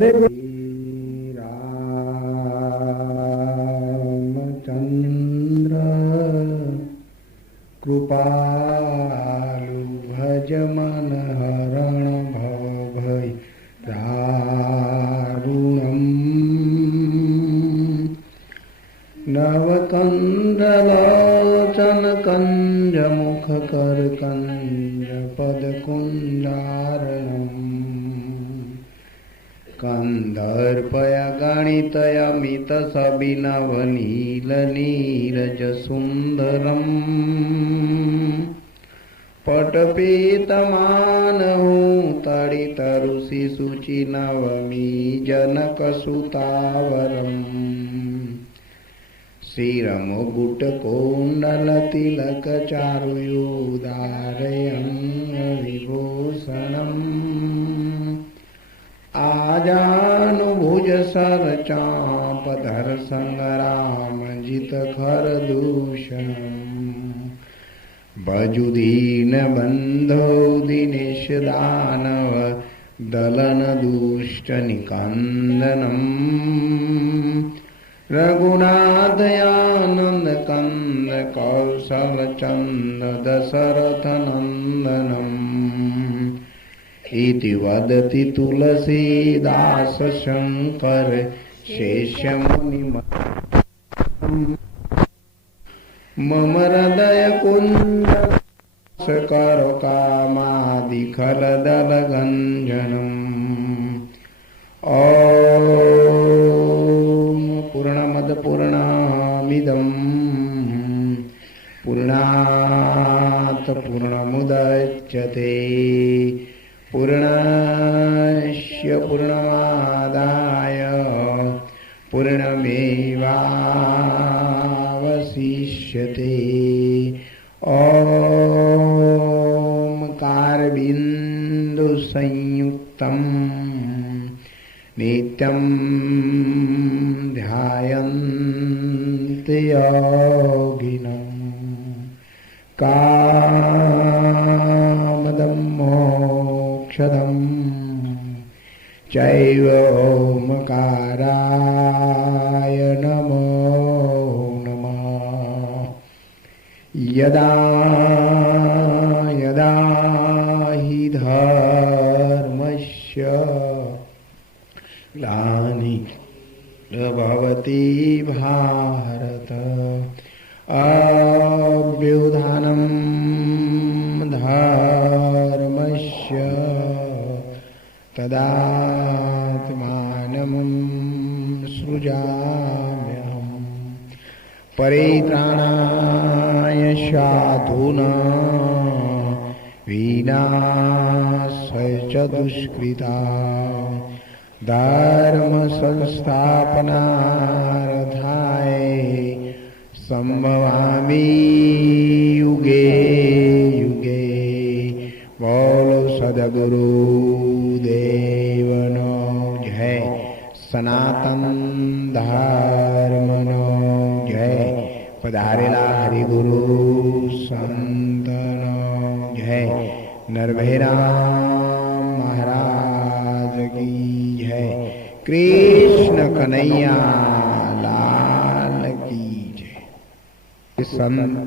रामचंद्र कृपालु भज मन हरण भव भय दारुणम् नवकंडलोचन कंज मुख कर कंज पद कुंजारणम् कंदर्पय गणितयमित सबिनव नील नीरज सुंदरम् पटपीतमानहु तडितरुषि शुचि नवमी जनक सुतावरम् श्रीरमुकुट कुंडल तिलक चारुयोदारयंग विभूषणम् आजानुभुज सर चापधर संग्राम जित खर दूषणम् भजुदीन बंधो दिनेश दानव दलन दुष्ट निकंदनम् रघुनाथयानंद कंद कौशल चंद दशरथ नंदनम् इति वदति तुलसीदास शंकर शेषमुनि मम हृदय कुंज करो कामादि खलदल गंजनम् ओम पूर्णमद पूर्णमिदम् पूर्णात् पूर्णमुदच्यते पूर्णस्य पूर्णमादाय पूर्णमेवावशिष्यते ओंकारबिंदु संयुक्तम् नित्यं ध्यायन्ति योगिनः कामदं मोक्षदम् चैव ओंकाराय नमो नमः। यदा यदा हि धर्मस्य ग्लानिर्भवति भारत अभ्युत्थानं धर्मस्य तदात्मानं सृजाम्यहम् परित्राणाय साधूनां विनाशाय च दुष्कृतां धर्म संस्थापनार्थाय संभवामि युगे युगे। बोलो सद्गुरु देवनो जय, सनातन धर्मनो जय, पधारेला हरिगुरु संतनो जय। नरभैराम महाराज की जय। कृष्ण कन्हैया लाल की जय। संत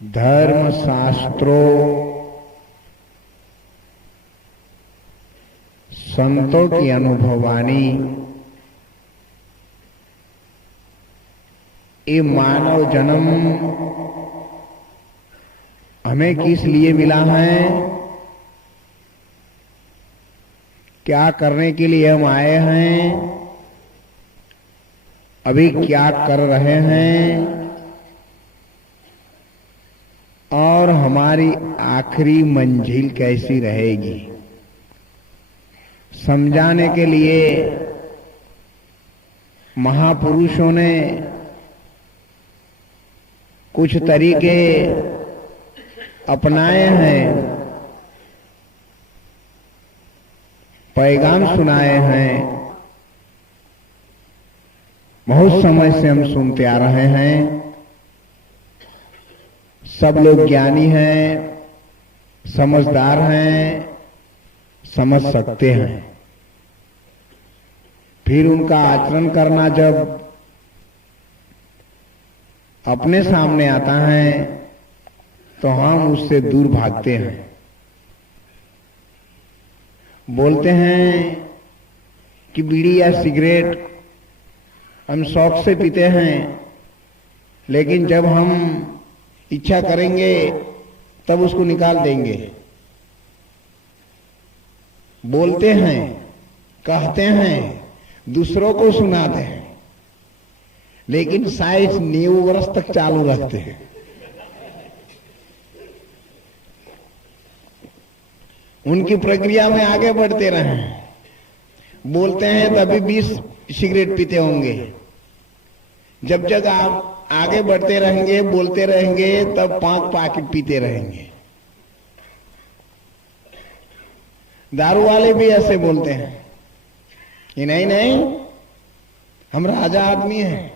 धर्म शास्त्रों संतों की अनुभववाणी ये मानव जन्म हमें किस लिए मिला है, क्या करने के लिए हम आए हैं, अभी क्या कर रहे हैं और हमारी आखिरी मंजिल कैसी रहेगी, समझाने के लिए महापुरुषों ने कुछ तरीके अपनाए हैं, पैगाम सुनाए हैं। बहुत समय से हम सुनते आ रहे हैं। सब लोग ज्ञानी हैं, समझदार हैं, समझ सकते हैं। फिर उनका आचरण करना जब अपने सामने आता है तो हम उससे दूर भागते हैं। बोलते हैं कि बीड़ी या सिगरेट हम शौक से पीते हैं, लेकिन जब हम इच्छा करेंगे तब उसको निकाल देंगे। बोलते हैं, कहते हैं, दूसरों को सुनाते हैं, लेकिन 60-90 वर्ष तक चालू रखते हैं। उनकी प्रक्रिया में आगे बढ़ते रहे। बोलते हैं तभी 20 सिगरेट पीते होंगे। जब जब आप आगे बढ़ते रहेंगे, बोलते रहेंगे, तब 5 पैकेट पीते रहेंगे। दारू वाले भी ऐसे बोलते हैं कि नहीं नहीं, हम राजा आदमी हैं।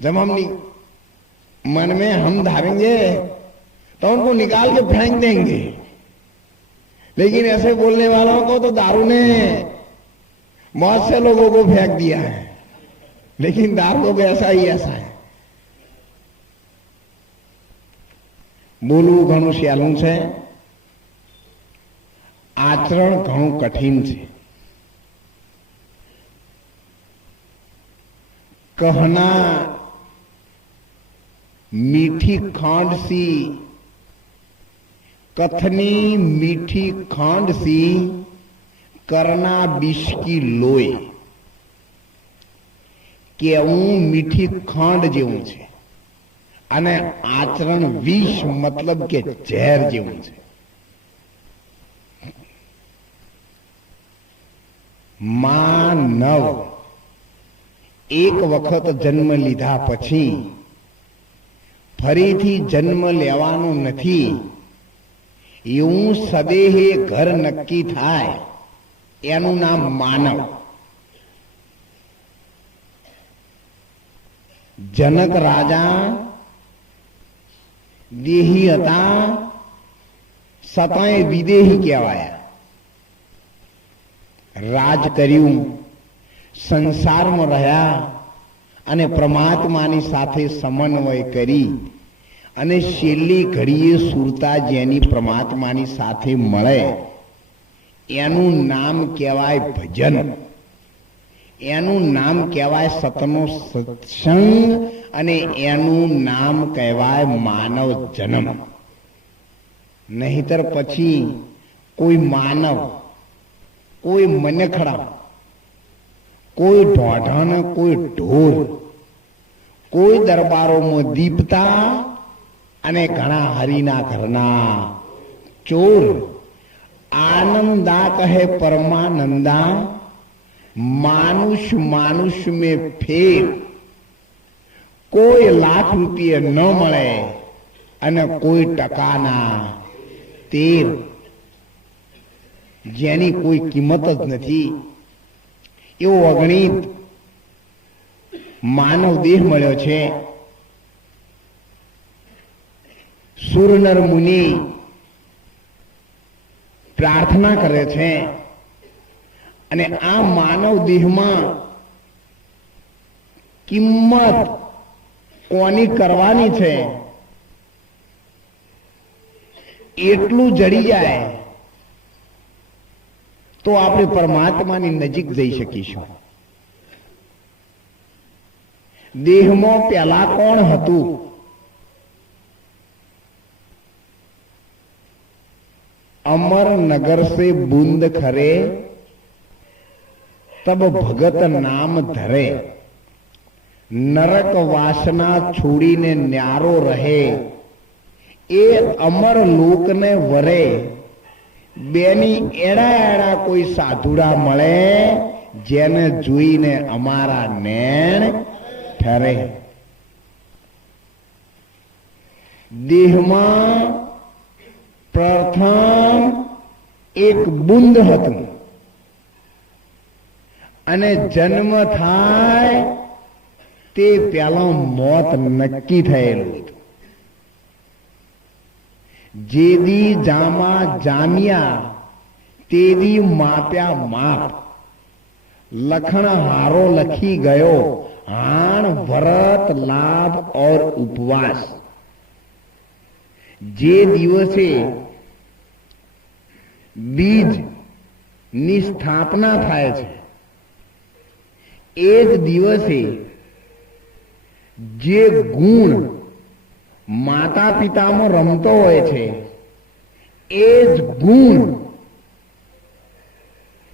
जब हम मन में हम धारेंगे तो उनको निकाल के फेंक देंगे। लेकिन ऐसे बोलने वालों को तो दारू ने बहुत से लोगों को फेंक दिया है, लेकिन दारू को ऐसा ही ऐसा है। बोलવું ઘણું સહેલું છે, આચરણ ઘણું કઠિન છે। कहना मीठी खांड सी, कथनी मीठी खांड सी, करना विष की लोय। केवू मीठी खांड जेवू छे अने आचरण विष मतलब के जहर जेवू छे। मानव एक वखत जन्म लीधा पछी फरीथी जन्म लेवानो नथी, एवं सदेहे घर नक्की थाय, एनु नाम मानव। जनक राजा देही हता, सताए विदेही कहवाया। राज कर्યું, संसाરમાં રહ્યા અને પરમાત્માની સાથે સમન્વય કરી અને છેલ્લી ઘડીએ સુરતા જેની પરમાત્માની સાથે મળે એનું નામ કહેવાય ભજન। એનું નામ કહેવાય સતનો સત્સંગ અને એનું નામ કહેવાય માનવ જન્મ। નહીતર પછી કોઈ માનવ, કોઈ મનખડા, कोई ढोढान, कोई ढोर, कोई दरबारों में दीपता अने घना हरिना घरना चोर। आनंदा कहे परमानंदा, मानुष मानुष में फेर। कोई लाख रुपये न मळे अने कोई टकाना तेर, जेनी कोई कीमत ज नथी। एवो अगणित मानव देह मळ्यो छे। सूरनर मुनि प्रार्थना करे छे अने आ मानव देह में किंमत कोनी करवानी छे एटलू जड़ी जाए तो आपणे परमात्मानी नजीक जई शकीशुं। देहमां पहेला कोण हतुं? अमर नगर से बूंद खरे, तब भगत नाम धरे। नरक वासना छोड़ीने न्यारो रहे, ए अमर लोक ने वरे। बेनी एड़ा एड़ा कोई साधुड़ा मळे, जेने जोईने अमारा नैण ठरे। देहमां प्रथम एक बूंद हतुं अने जन्म थाय ते पहेला मौत नक्की थयेलुं हतुं। જેદી જામા જામ્યા તેદી માપ્યા માપ, લખણ હારો લખી ગયો હાણ વ્રત લાભ और ઉપવાસ। જે દિવસે બીજ ની સ્થાપના થાય છે એ જ દિવસે જે ગુણ માતા પિતામાં રમતો હોય છે એ જ ગુણ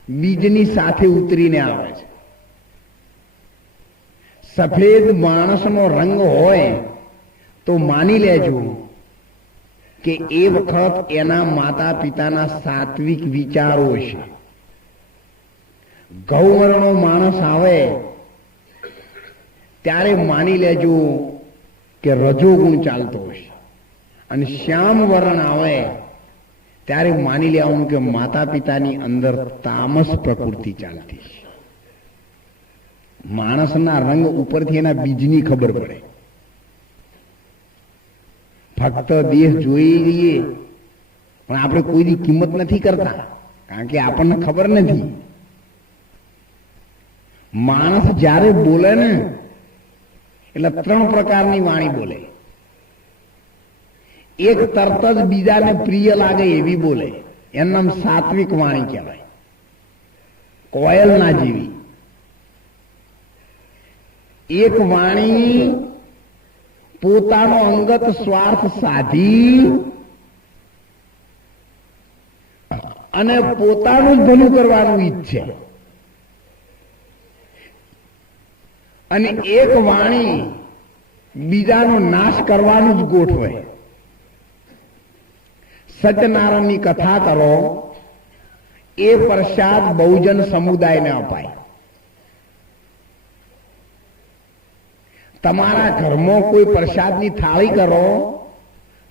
બીજની સાથે ઉતરીને આવે છે। સફેદ માણસનો રંગ હોય તો માની લેજો કે એ વખત એના માતા પિતાના સાત્વિક વિચારો છે। ગૌવર્ણનો માણસ આવે ત્યારે માની લેજો કે રજોગુણ ચાલતો હશે, અને શ્યામ વર્ણ આવે ત્યારે માની લેવાનું કે માતા પિતાની અંદર તામસ પ્રકૃતિ ચાલતી છે। માણસના રંગ ઉપરથી એના બીજની ખબર પડે। ફક્ત દેહ જોઈ લઈએ પણ આપણે કોઈની કિંમત નથી કરતા, કારણ કે આપણને ખબર નથી। માણસ જ્યારે બોલે ને એટલે 3 પ્રકારની વાણી બોલે। એક તરત જ બીજાને પ્રિય લાગે એવી બોલે, એનું નામ સાત્વિક વાણી કહેવાય, કોયલના જેવી। એક વાણી પોતાનો અંગત સ્વાર્થ સાધી અને પોતાનું જ ભલું કરવાનું ઈચ્છે, અને એક વાણી બીજાનો નાશ કરવાનું જ ગોઠવે। સત્યનારાયણની કથા કરો, એ પ્રસાદ બહુજન સમુદાયને અપાય। તમારા ઘરમાં કોઈ પ્રસાદની થાળી કરો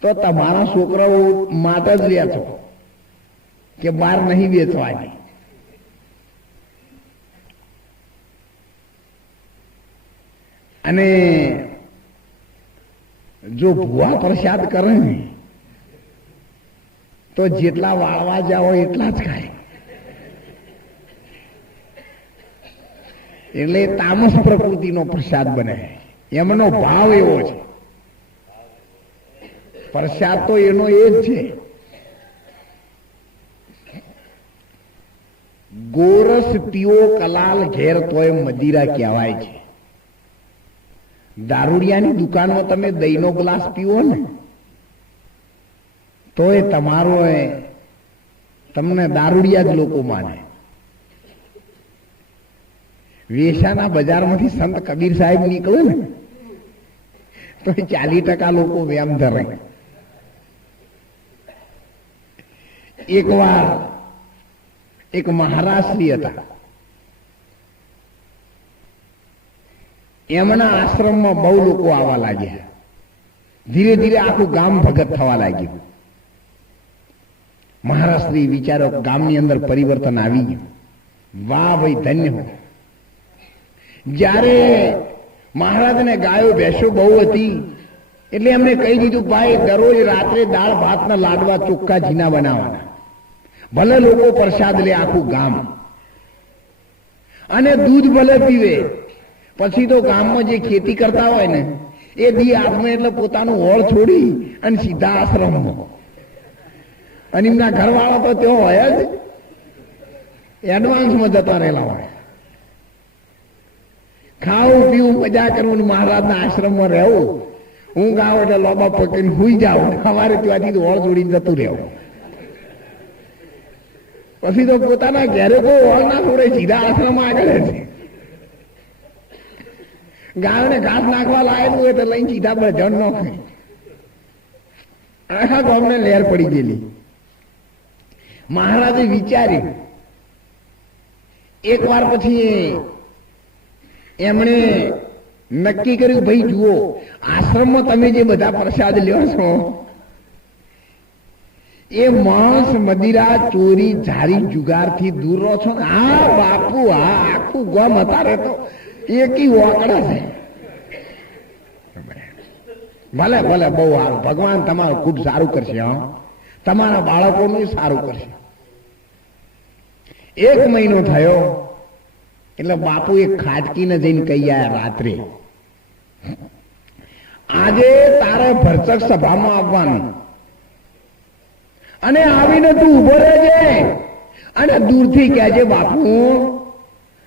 તો તમારા છોકરાઓ માટે જ વેચો, કે બહાર નહીં વેચવાની। અને જો ભુવા પ્રસાદ કરે ને તો જેટલા વાળવા જાઓ એટલા જ ખાય। એટલે તામસ પ્રકૃતિનો પ્રસાદ બને, એમનો ભાવ એવો છે। પ્રસાદ તો એનો એ જ છે। ગોરસ પીવો કલાલ ઘેર તોય મદિરા કહેવાય છે। દારૂડિયાની દુકાનમાં તમે દહીંનો ગ્લાસ પીવો ને તો એ તમારો તમને દારૂડિયા જ લોકો માને। વેશાના બજારમાંથી સંત કબીર સાહેબ નીકળે ને તો 40% લોકો વેમ ધરે। એકવાર એક મહારાષ્ટ્રી હતા, એમના આશ્રમમાં બહુ લોકો આવવા લાગ્યા। ધીરે ધીરે આખું ગામ ભગત થવા લાગ્યું। મહારાષ્ટ્રી વિચારો ગામની અંદર પરિવર્તન આવી ગયું। વાહ ભાઈ, ધન્ય હો। જ્યારે મહારાજને ગાયો ભેંસો બહુ હતી એટલે એમને કહી દીધું, ભાઈ દરરોજ રાત્રે દાળ ભાતના લાડવા ચોખ્ખા ઝીણા બનાવવાના, ભલે લોકો પ્રસાદ લે આખું ગામ, અને દૂધ ભલે પીવે। પછી તો ગામમાં જે ખેતી કરતા હોય ને એ દી હાથમાં એટલે પોતાનું હોળ છોડી અને સીધા આશ્રમમાં, અને એમના ઘરવાળા તો તેઓ હોય જ એડવાન્સમાં જતા રહેલા હોય। ખાવું પીવું મજા કરવું, મહારાજના આશ્રમમાં રહેવું, હું ગાવ એટલે લોબા પકડીને હુઈ જાઉં, અમારે ત્યાંથી હોળ છોડીને જતું રહેવું। પછી તો પોતાના ઘેરે કોઈ હોળ ના છોડે, સીધા આશ્રમમાં આગળ છે। ગાયોને ઘાસ નાખવા લાયેલું હોય તો લઈને સીધા ભજન નો ખાય। આખા ગામને લહેર પડી ગયેલી। મહારાજે વિચાર્યું, એક વાર પછી એમણે નક્કી કર્યું, ભાઈ જુઓ, આશ્રમમાં તમે જે બધા પ્રસાદ લ્યો છો એ માંસ મદિરા ચોરી ઝારી જુગારથી દૂર રહો છો ને? હા બાપુ, હા, આખું ગામ હતા તો એકી વાકડા છે। ભલે ભલે બહુ સારું, ભગવાન તમારું ખૂબ સારું કરશે. હા, તમારા બાળકોનું સારું કરશે. 1 મહિનો થયો એટલે બાપુ એક ખાટકીને જઈને કહી આયા રાત્રે, આજે તારે ભરચક સભામાં આવવાનું અને આવીને તું ઉભો રહેજે અને દૂરથી કહેજે, બાપુ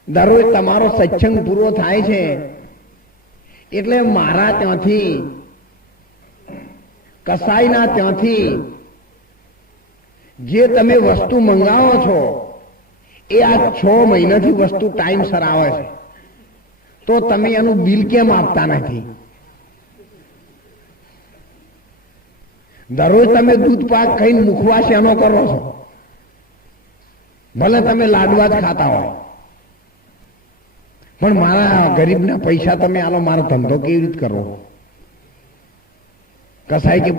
દરરોજ તમારો સત્સંગ પૂરો થાય છે એટલે મારા ત્યાંથી કસાઈના ત્યાંથી જે તમે વસ્તુ મંગાવો છો એ આ 6 મહિનાથી વસ્તુ ટાઈમસર આવે છે, તો તમે એનું બિલ કેમ આપતા નથી? દરરોજ તમે દૂધ પાક ખાઈને મુખવાસ એનો કરો છો, ભલે તમે લાડવા જ ખાતા હોય, પણ મારા ગરીબના પૈસા તમે આલો, મારો ધંધો કેવી રીતે કરો? કસાઈ કે